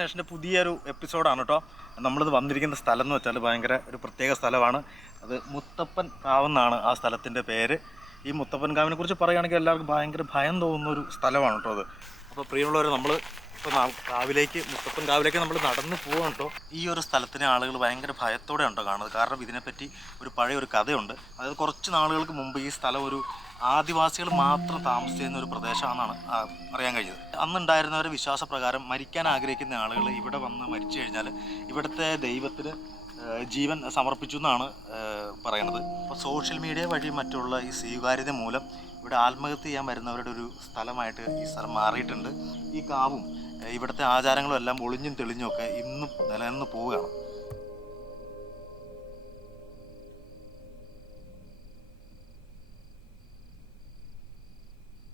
സ്റ്റേഷൻ്റെ പുതിയൊരു എപ്പിസോഡാണ് കേട്ടോ. നമ്മളിത് വന്നിരിക്കുന്ന സ്ഥലം എന്ന് വെച്ചാൽ ഭയങ്കര ഒരു പ്രത്യേക സ്ഥലമാണ്. അത് മുത്തപ്പൻ കാവെന്നാണ് ആ സ്ഥലത്തിൻ്റെ പേര്. ഈ മുത്തപ്പൻ കാവിനെ കുറിച്ച് പറയുകയാണെങ്കിൽ എല്ലാവർക്കും ഭയങ്കര ഭയം തോന്നുന്നൊരു സ്ഥലമാണ് കേട്ടോ അത്. അപ്പോൾ പ്രിയമുള്ളവർ, നമ്മൾ ഇപ്പോൾ മുത്തപ്പൻ കാവിലേക്ക് നമ്മൾ നടന്ന് പോവാണ് കേട്ടോ. ഈ ഒരു സ്ഥലത്തിനെ ആളുകൾ ഭയങ്കര ഭയത്തോടെ ഉണ്ടോ കാണുന്നത്. കാരണം ഇതിനെപ്പറ്റി ഒരു പഴയൊരു കഥയുണ്ട്. അതായത് കുറച്ച് നാളുകൾക്ക് മുമ്പ് ഈ സ്ഥലം ഒരു ആദിവാസികൾ മാത്രം താമസിച്ചിരുന്ന ഒരു പ്രദേശമാണെന്നാണ് അറിയാൻ കഴിഞ്ഞത്. അന്നുണ്ടായിരുന്നവരുടെ വിശ്വാസപ്രകാരം മരിക്കാൻ ആഗ്രഹിക്കുന്ന ആളുകൾ ഇവിടെ വന്ന് മരിച്ചു കഴിഞ്ഞാൽ ഇവിടുത്തെ ദൈവത്തിന് ജീവൻ സമർപ്പിച്ചു എന്നാണ് പറയുന്നത്. അപ്പോൾ സോഷ്യൽ മീഡിയ വഴി മറ്റുള്ള ഈ സ്വീകാര്യത മൂലം ഇവിടെ ആത്മഹത്യ ചെയ്യാൻ വരുന്നവരുടെ ഒരു സ്ഥലമായിട്ട് ഈ സ്ഥലം മാറിയിട്ടുണ്ട്. ഈ കാവും ഇവിടുത്തെ ആചാരങ്ങളും എല്ലാം ഒളിഞ്ഞും തെളിഞ്ഞും ഒക്കെ ഇന്നും നിലനിന്ന് പോവുകയാണ്.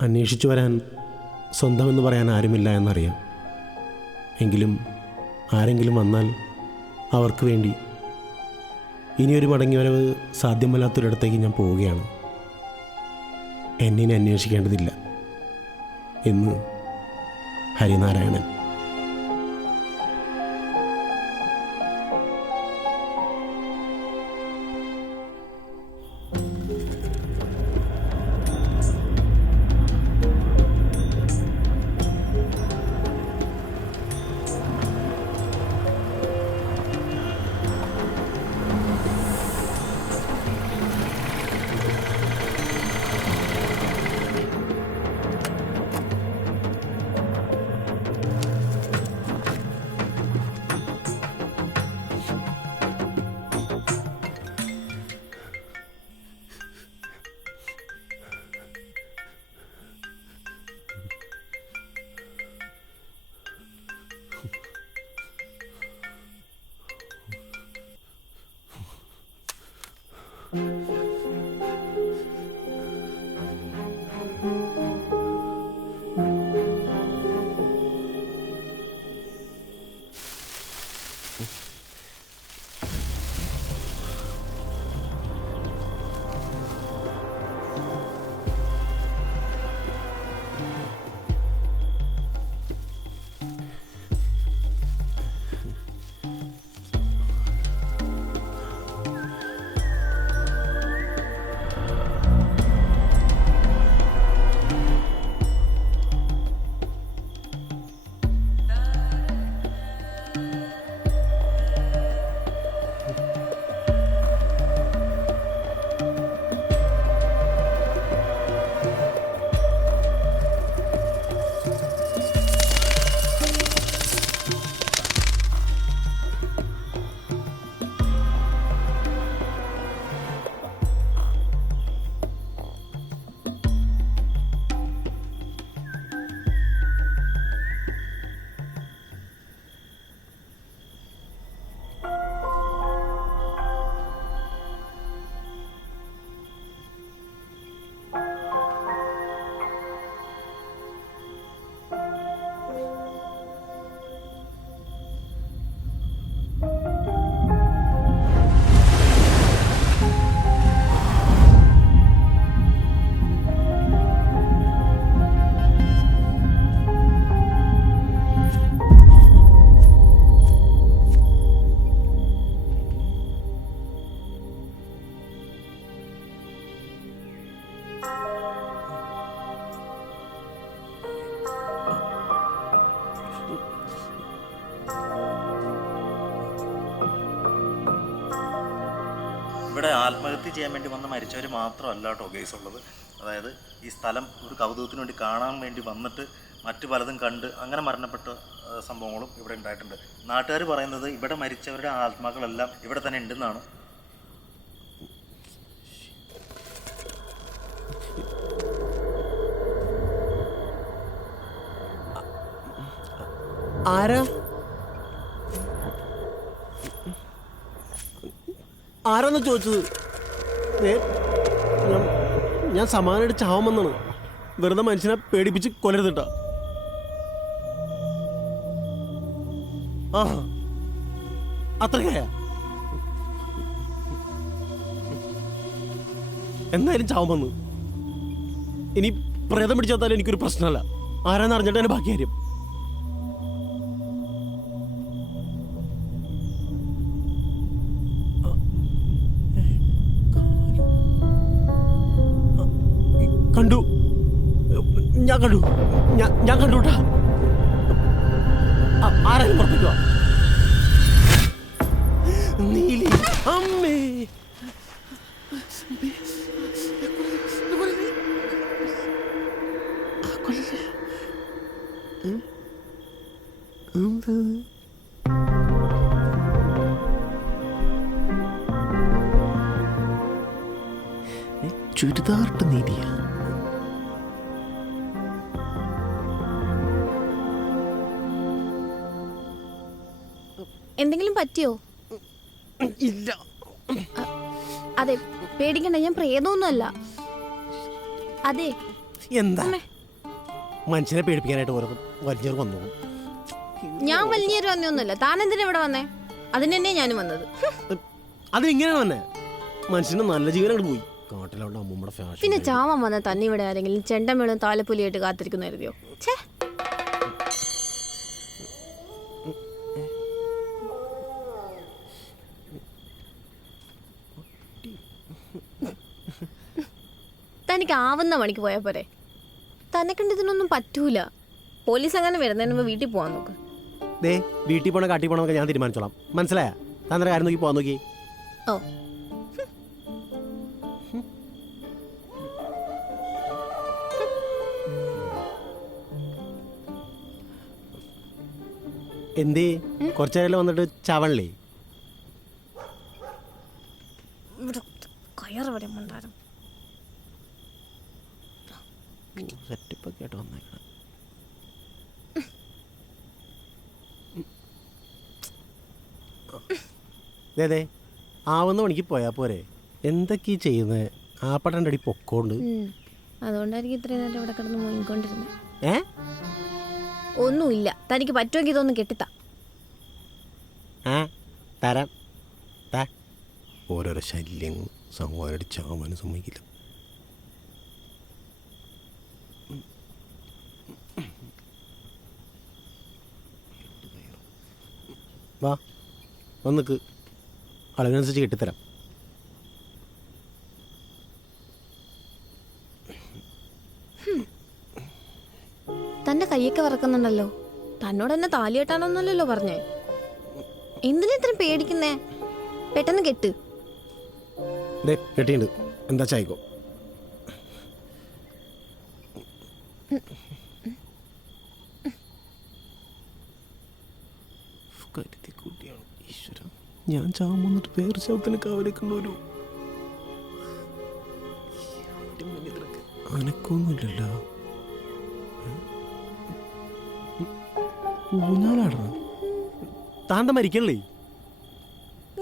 അന്വേഷിച്ചു വരാൻ സ്വന്തമെന്ന് പറയാൻ ആരുമില്ല എന്നറിയാം. എങ്കിലും ആരെങ്കിലും വന്നാൽ അവർക്ക് വേണ്ടി ഇനിയൊരു മടങ്ങിവരവ് സാധ്യമല്ലാത്തൊരിടത്തേക്ക് ഞാൻ പോവുകയാണ്. എന്നിനെ അന്വേഷിക്കേണ്ടതില്ല എന്ന് ഹരിനാരായണൻ. ഇവിടെ ആത്മഹത്യ ചെയ്യാൻ വേണ്ടി വന്ന് മരിച്ചവർ മാത്രമല്ല കേട്ടോ കേസ് ഉള്ളത്. അതായത് ഈ സ്ഥലം ഒരു കൗതുകത്തിന് വേണ്ടി കാണാൻ വേണ്ടി വന്നിട്ട് മറ്റു പലതും കണ്ട് അങ്ങനെ മരണപ്പെട്ട സംഭവങ്ങളും ഇവിടെ ഉണ്ടായിട്ടുണ്ട്. നാട്ടുകാർ പറയുന്നത് ഇവിടെ മരിച്ചവരുടെ ആത്മാക്കളെല്ലാം ഇവിടെ തന്നെ ഉണ്ടെന്നാണ്. ആരാന്ന് ചോദിച്ചത്? ഞാൻ സമാധാനമായിട്ട് ചാവുമെന്നാണ്. വെറുതെ മനുഷ്യനെ പേടിപ്പിച്ച് കൊല്ലരുതിട്ടാ. ആ അത്രയാ. എന്തായാലും ചാവുമെന്ന്. ഇനി പ്രേതം പിടിച്ചാത്താലും എനിക്കൊരു പ്രശ്നമല്ല. ആരാന്ന് അറിഞ്ഞിട്ട് തന്നെ ബാക്കി കാര്യം. കണ്ടു. ഞാൻ കണ്ടു. ഞാൻ കണ്ടു കേട്ടാ. ആരായാലും പുറത്തേക്ക് വാ. നീലി അമ്മേ. ചുരിദാറിട്ട് നീലിയ. എന്തെങ്കിലും പറ്റിയോ? ഇല്ല. അതെ, പേടിക്കണ്ട, ഞാൻ പ്രേതമൊന്നുമല്ല. അതെ. എന്താ മനുഷ്യനെ പേടിപ്പിക്കാനായിട്ട് ഓരോന്നും വലിഞ്ഞേർ വന്നു. ഞാൻ വലിഞ്ഞേര് വന്നൊന്നുമല്ല. താൻ എന്തിനാ ഇവിടെ വന്നേ? അതിന് തന്നെ ഞാനും വന്നത്. അതിങ്ങനെയാണ് വന്നേ. മനുഷ്യന്റെ നല്ല ജീവൻ അങ്ങോട്ട് പോയി. കാട്ടിലോട്ട് അമ്മൂമ്മയുടെ ഫാഷൻ. പിന്നെ ചാവാൻ വന്ന തന്നെ ഇവിടെ ആരെങ്കിലും ചെണ്ടമേളും താലപ്പൊലിയായിട്ട് കാത്തിരിക്കുന്ന കരുതിയോ? തനിക്ക് ആവുന്ന പണിക്ക് പോയാൽ പോരെ. തന്നെ കണ്ട് ഇതിനൊന്നും പറ്റൂല. പോലീസ് അങ്ങനെ വരുന്നതിന് മുമ്പ് വീട്ടിൽ പോവാൻ നോക്ക്. ദേ, വീട്ടിൽ പോണോ കാട്ടിൽ പോണോ ഞാൻ തീരുമാനിച്ചോളാം. മനസ്സിലായ? താൻ കാര്യം നോക്കി പോവാൻ നോക്കി. ഓ, എന്തേ കുറച്ചേരം വന്നിട്ട് ചാവണല്ലേ? കയറ് വരെ മണ്ടാരം. സെറ്റപ്പൊക്കെ ആയിട്ട് വന്നേക്കണം. അതെ, ആവുന്ന പണിക്ക് പോയാ പോരെ. എന്തൊക്കെയാ ചെയ്യുന്നത്? ആപ്പട്ടൻ്റെ അടി പൊക്കോണ്ട്. അതുകൊണ്ടായിരിക്കും ഇത്രയും നേരം ഇവിടെ കിടന്ന് മുങ്ങിക്കൊണ്ടിരുന്നത്. ഏ ഒന്നുമില്ല. തനിക്ക് പറ്റുമെങ്കിൽ ഇതൊന്നും കെട്ടിത്താ. തരാം. ഓരോരോ ശല്യങ്ങൾ സംവാരടിച്ചാവാനും സമ്മതിക്കില്ല. വാ, വന്നിക്ക്. അളവിനനുസരിച്ച് കെട്ടിത്തരാം. തന്റെ കൈയൊക്കെ വറക്കുന്നുണ്ടല്ലോ. തന്നോട് എന്നെ താലി കെട്ടാനൊന്നുമല്ലല്ലോ പറഞ്ഞേ. എന്തിനാ ഇത്രയും പേടിക്കുന്നേ? പെട്ടെന്ന് കെട്ട്. കെട്ടിയുണ്ട്. എന്താ ചായക്കോ? ഈശ്വര, ഞാൻ ചാവുന്നിട്ട് വേറെ ശബ്ദത്തിന് കാവലേക്കൊണ്ടു. അനക്കൊന്നുമില്ലല്ലോ. ഊഞ്ഞാലാടണം. താന്ത മരിക്കണല്ലേ?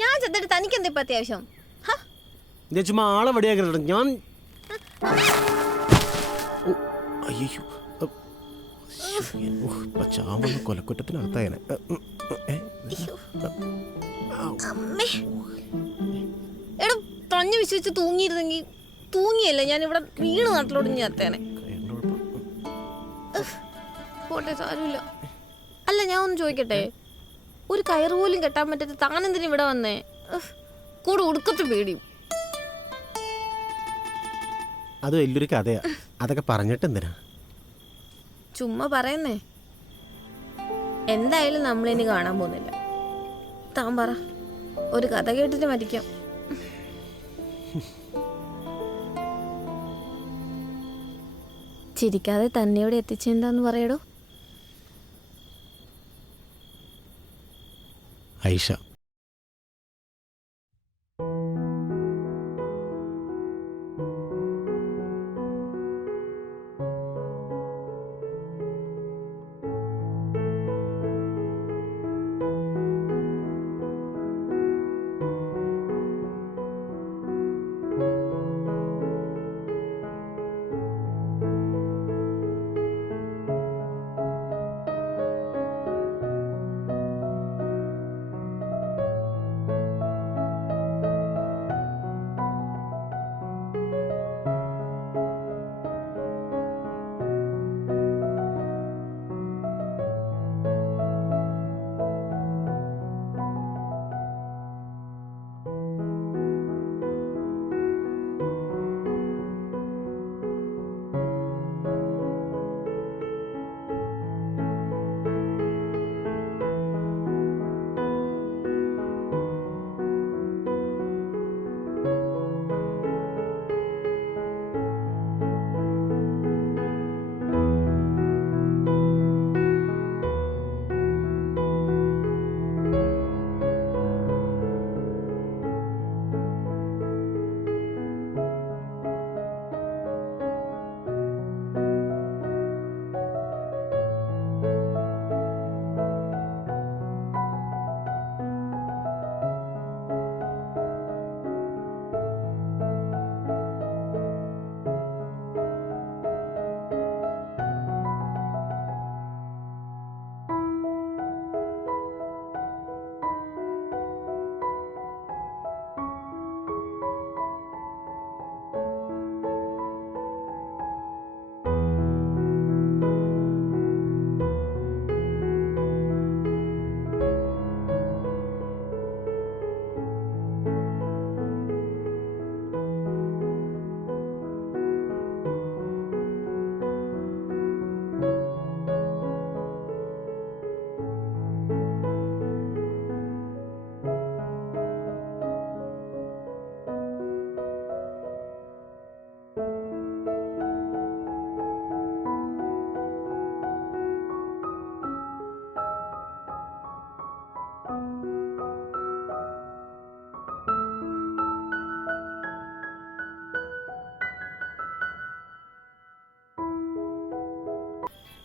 ഞാൻ ചെന്നിട്ട് തനിക്ക് എന്താ ഇപ്പൊ അത്യാവശ്യം? ചുമ്മാ ആളെ വെടിയാക്കരുത്. ഞാൻ അയ്യോ ചാവുന്ന കൊലക്കുറ്റത്തിനകത്തായനെ. എടാ, തഞ്ഞു വിശ്വസിച്ച് തൂങ്ങിയിരുന്നെങ്കിൽ തൂങ്ങിയല്ല ഞാൻ ഇവിടെ വീണ് നാട്ടിലോട് ചേർത്തേനെ. പോട്ടെ, സാരമില്ല. അല്ല, ഞാൻ ഒന്ന് ചോദിക്കട്ടെ, ഒരു കയറ് പോലും കെട്ടാൻ പറ്റാത്ത താനെന്തിനും ഇവിടെ വന്നേ? കൂടെ ഉടുക്കത്ത് പേടിയും. അത് വലിയൊരു കഥയാ. അതൊക്കെ പറഞ്ഞിട്ട് എന്തിനാ? ചുമ്മാ പറയുന്നേ. എന്തായാലും നമ്മളിനി കാണാൻ പോകുന്നില്ല. താൻ പറ, ഒരു കഥ കേട്ടിട്ട് മരിക്കാം. ചിരിക്കാതെ തന്നെ ഇവിടെ എത്തിച്ചെന്താന്ന് പറയടോ. ഐഷ.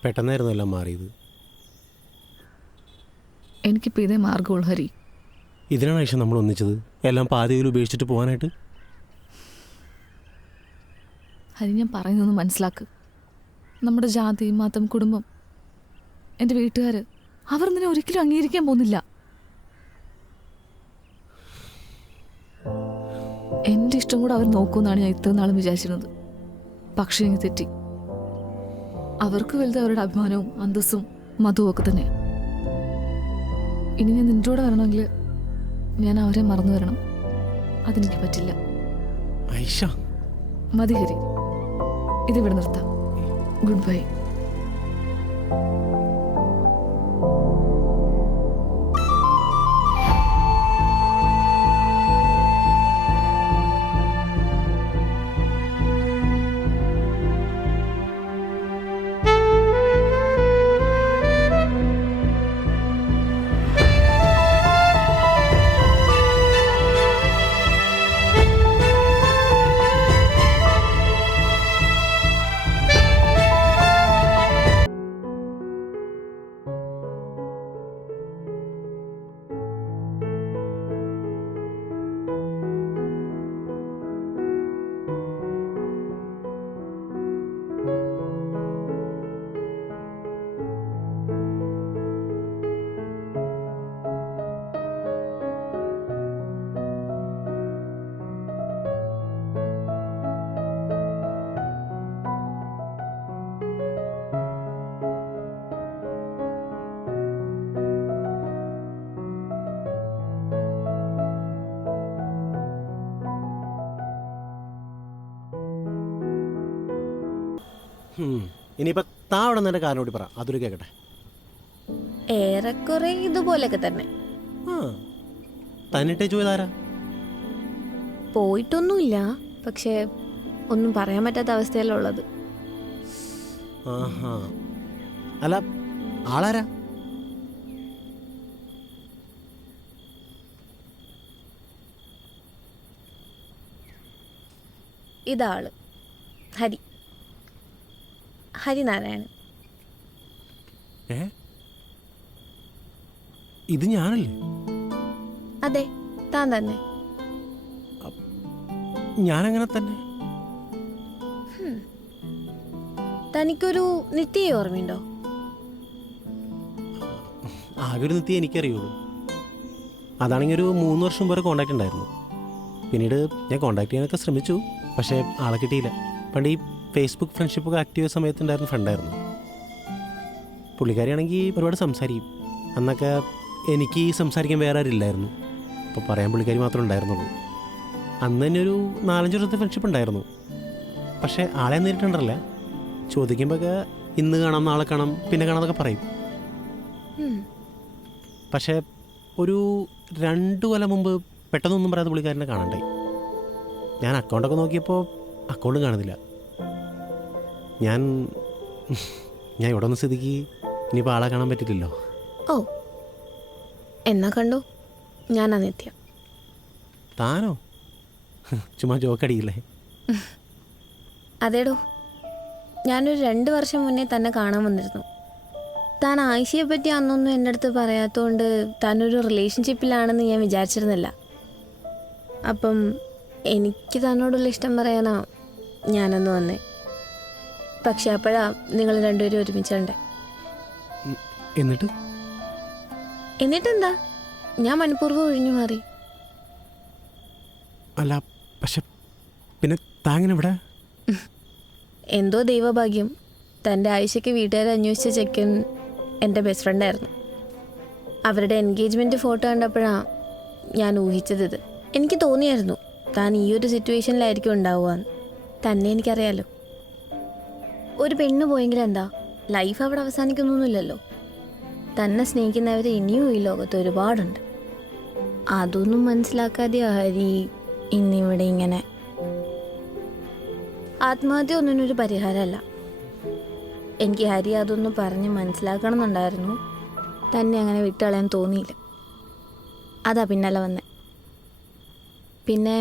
പെട്ടെന്നായിരുന്നു എല്ലാം മാറിയത്. എനിക്കിപ്പോൾ ഇതേ മാർഗമുള്ളൂ ഹരി. ഇതിനാണ് ആയിഷ നമ്മൾ ഒന്നിച്ചത്, എല്ലാം പാതിയിൽ ഉപേക്ഷിച്ചിട്ട് പോകാനായിട്ട്? ഹരി, ഞാൻ പറയുന്നൊന്ന് മനസ്സിലാക്ക്. നമ്മുടെ ജാതി, മതം, കുടുംബം, എൻ്റെ വീട്ടുകാർ, അവർ നിന്നെ ഒരിക്കലും അംഗീകരിക്കാൻ പോകുന്നില്ല. എൻ്റെ ഇഷ്ടം കൂടെ അവർ നോക്കുമെന്നാണ് ഞാൻ ഇത്ര നാളും വിചാരിച്ചിരുന്നത്. പക്ഷേ എനിക്ക് തെറ്റി. അവർക്ക് വലുത് അവരുടെ അഭിമാനവും അന്തസ്സും മതവും ഒക്കെ തന്നെ. ഇനി ഞാൻ നിൻ്റെ കൂടെ വരണമെങ്കിൽ ഞാൻ അവരെ മറന്നു വരണം. അതെനിക്ക് പറ്റില്ല. ആയിഷ, മതി ഹരി, ഇതിവിടെ നിർത്താം. Good bye. ഇനിയിപ്പോൾ താ അവിടെ നിന്ന് എൻ്റെ കാലിനോട് പറ, അതൊരു കേൾക്കട്ടെ. ഏറെക്കുറെ ഇതുപോലൊക്കെ തന്നെ. ആ, തന്നിട്ടേ ചോദിതാരാ? പോയിട്ടൊന്നുമില്ല, പക്ഷേ ഒന്നും പറയാൻ പറ്റാത്ത അവസ്ഥയിലുള്ളത്. ആഹാ, അല്ല ആളാരാ? ഇതാള് ഹരി, ഹരിനാരായണൻ. ഏ, ഇത് ഞാനല്ലേ? അതെ, താൻ തന്നെ. ഞാനങ്ങനെ തന്നെ. തനിക്കൊരു നിത്യയെ ഓർമ്മയുണ്ടോ? ആകെ ഒരു നിത്യം എനിക്കറിയുള്ളൂ. അതാണെങ്കിൽ ഒരു 3 വർഷം വരെ കോണ്ടാക്ട് ഉണ്ടായിരുന്നു. പിന്നീട് ഞാൻ കോണ്ടാക്ട് ചെയ്യാനൊക്കെ ശ്രമിച്ചു, പക്ഷേ ആളെ കിട്ടിയില്ല. പണ്ട് ഈ ഫേസ്ബുക്ക് ഫ്രണ്ട്ഷിപ്പൊക്കെ ആക്റ്റീവ് ചെയ്ത സമയത്തുണ്ടായിരുന്ന ഫ്രണ്ടായിരുന്നു. പുള്ളിക്കാരിയാണെങ്കിൽ ഒരുപാട് സംസാരിക്കും. അന്നൊക്കെ എനിക്ക് സംസാരിക്കാൻ വേറെ ആരും ഇല്ലായിരുന്നു. അപ്പോൾ പറയാൻ പുള്ളിക്കാരി മാത്രമേ ഉണ്ടായിരുന്നുള്ളൂ. അന്ന് തന്നെ ഒരു 4-5 വർഷത്തെ ഫ്രണ്ട്ഷിപ്പ് ഉണ്ടായിരുന്നു. പക്ഷേ ആളെ നേരിട്ടുണ്ടല്ല, ചോദിക്കുമ്പോഴൊക്കെ ഇന്ന് കാണാം, നാളെ കാണാം, പിന്നെ കാണാമെന്നൊക്കെ പറയും. പക്ഷേ ഒരു 2 കൊല്ലം മുമ്പ് പെട്ടെന്നൊന്നും പറയാതെ പുള്ളിക്കാരനെ കാണണ്ടായി. ഞാൻ അക്കൗണ്ടൊക്കെ നോക്കിയപ്പോൾ അക്കൗണ്ടും കാണുന്നില്ല. ഞാൻ ഇവിടെ വന്ന സ്ഥിതിക്ക് ഇനിയിപ്പോൾ ആളെ കാണാൻ പറ്റില്ലല്ലോ. ഓ, എന്നാ കണ്ടു, ഞാനാ നിത്യ. താനോ? ചുമ്മാ ജോക്കടിയില്ലേ? അതേടോ, ഞാനൊരു 2 വർഷം മുന്നേ തന്നെ കാണാൻ വന്നിരുന്നു. താൻ ആയിഷയെ പറ്റി അന്നൊന്നും എൻ്റെ അടുത്ത് പറയാത്തതുകൊണ്ട് താനൊരു റിലേഷൻഷിപ്പിലാണെന്ന് ഞാൻ വിചാരിച്ചിരുന്നില്ല. അപ്പം എനിക്ക് തന്നോടുള്ള ഇഷ്ടം പറയാനാ ഞാനന്ന് വന്നേ. പക്ഷെ അപ്പോഴാ നിങ്ങൾ രണ്ടുപേരും ഒരുമിച്ചുണ്ടേ. എന്നിട്ടെന്താ, ഞാൻ മനഃപൂർവ്വം ഒഴിഞ്ഞു മാറി. അല്ല, പക്ഷെ പിന്നെ താങ്ങനെ ഇവിടെ? എന്തോ ദൈവഭാഗ്യം, തൻ്റെ ആയിഷയ്ക്ക് വീട്ടുകാരെ അന്വേഷിച്ച ചെക്കൻ എൻ്റെ ബെസ്റ്റ് ഫ്രണ്ടായിരുന്നു. അവരുടെ എൻഗേജ്മെൻറ്റ് ഫോട്ടോ കണ്ടപ്പോഴാണ് ഞാൻ ഊഹിച്ചത് ഇത്. എനിക്ക് തോന്നിയായിരുന്നു താൻ ഈ ഒരു സിറ്റുവേഷനിലായിരിക്കും ഉണ്ടാവുകയെന്ന്. തന്നെ എനിക്കറിയാലോ. ഒരു പെണ്ണ് പോയെങ്കിൽ എന്താ, ലൈഫ് അവിടെ അവസാനിക്കുന്നൊന്നുമില്ലല്ലോ. തന്നെ സ്നേഹിക്കുന്നവർ ഇനിയും ഈ ലോകത്ത് ഒരുപാടുണ്ട്. അതൊന്നും മനസ്സിലാക്കാതെ ഹരി ഇന്നിവിടെ ഇങ്ങനെ. ആത്മഹത്യ ഒന്നിനൊരു പരിഹാരമല്ല. എനിക്ക് ഹരി അതൊന്നും പറഞ്ഞ് മനസ്സിലാക്കണം എന്നുണ്ടായിരുന്നു. തന്നെ അങ്ങനെ വിട്ടുകളയാൻ തോന്നിയില്ല. അതാ പിന്നാലെ വന്നേ. പിന്നെ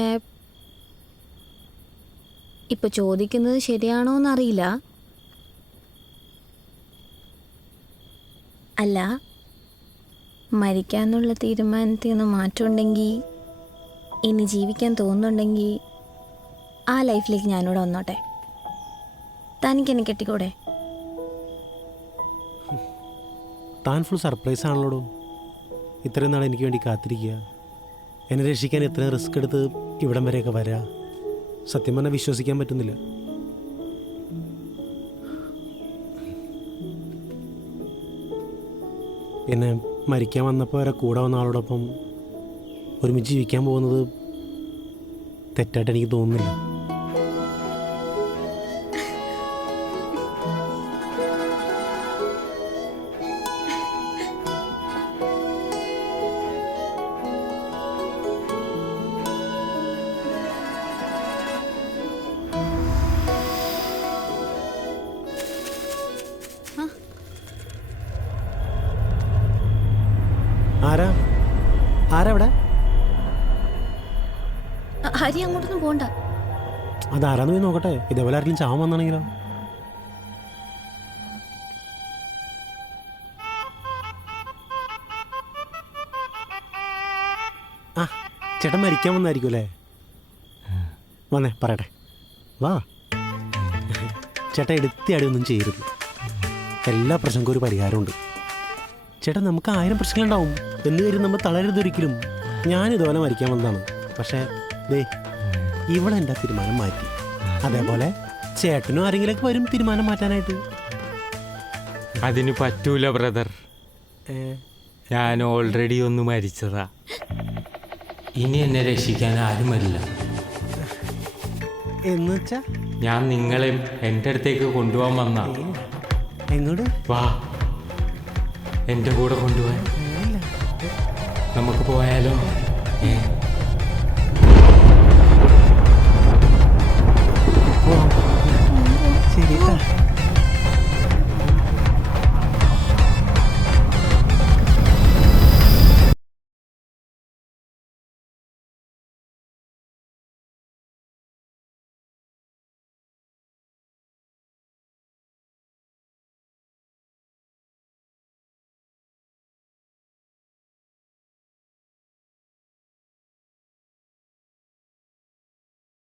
ഇപ്പം ചോദിക്കുന്നത് ശരിയാണോ എന്നറിയില്ല. അല്ല, മരിക്കാന്നുള്ള തീരുമാനത്തിൽ നിന്ന് മാറ്റമുണ്ടെങ്കിൽ, ഇനി ജീവിക്കാൻ തോന്നുന്നുണ്ടെങ്കിൽ ആ ലൈഫിലേക്ക് ഞാനിവിടെ വന്നോട്ടെ. തനിക്ക് എന്നെ കെട്ടിക്കൂടെ? താൻ ഫുൾ സർപ്രൈസ് ആണല്ലോടോ. ഇത്രയും നാൾ എനിക്ക് വേണ്ടി കാത്തിരിക്കുക, എന്നെ രക്ഷിക്കാൻ എത്ര റിസ്ക് എടുത്ത് ഇവിടം വരെയൊക്കെ വരാ. സത്യം പറഞ്ഞാൽ വിശ്വസിക്കാൻ പറ്റുന്നില്ല. എന്നെ മരിക്കാൻ വന്നപ്പോൾ വരെ കൂടെ വന്ന ആളോടൊപ്പം ഒരുമിച്ച് ജീവിക്കാൻ പോകുന്നത് തെറ്റായിട്ട് എനിക്ക് തോന്നുന്നില്ല. ആരാ ഇവിടെ? ഹരി, അങ്ങോട്ടൊന്നും പോണ്ട. അതാരാന്ന് പോയി നോക്കട്ടെ. ഇതേപോലെ ആരെങ്കിലും ചാവാൻ വന്നാണെങ്കിലോ? ആ, ചേട്ടൻ മരിക്കാൻ വന്നായിരിക്കും അല്ലേ? വന്നേ പറയട്ടെ, വാ. ചേട്ടൻ എടുത്തിയാടി ഒന്നും ചെയ്യരുത്. എല്ലാ പ്രശ്നങ്ങൾക്കും ഒരു പരിഹാരമുണ്ട്. ചേട്ടൻ നമുക്ക് 1000 പ്രശ്നങ്ങളുണ്ടാവും, എന്ന് കരുതി നമ്മൾ തളരരുതൊരിക്കലും. ഞാനിതുപോലെ മരിക്കാൻ വന്നതാണ്. പക്ഷേ ദേ, ഇവിടെ എൻ്റെ തീരുമാനം മാറ്റി. അതേപോലെ ചേട്ടനും ആരെങ്കിലൊക്കെ വരും തീരുമാനം മാറ്റാനായിട്ട്. അതിന് പറ്റൂല ബ്രദർ, ഞാൻ ഓൾറെഡി ഒന്ന് മരിച്ചതാ. ഇനി എന്നെ രക്ഷിക്കാൻ ആരും വരില്ല. എന്നുവെച്ചാ ഞാൻ നിങ്ങളെ എൻ്റെ അടുത്തേക്ക് കൊണ്ടുപോകാൻ വന്ന. എങ്ങോട്ട്? വാ, എൻ്റെ കൂടെ കൊണ്ടുപോകാൻ. നമുക്ക് പോയാലോ?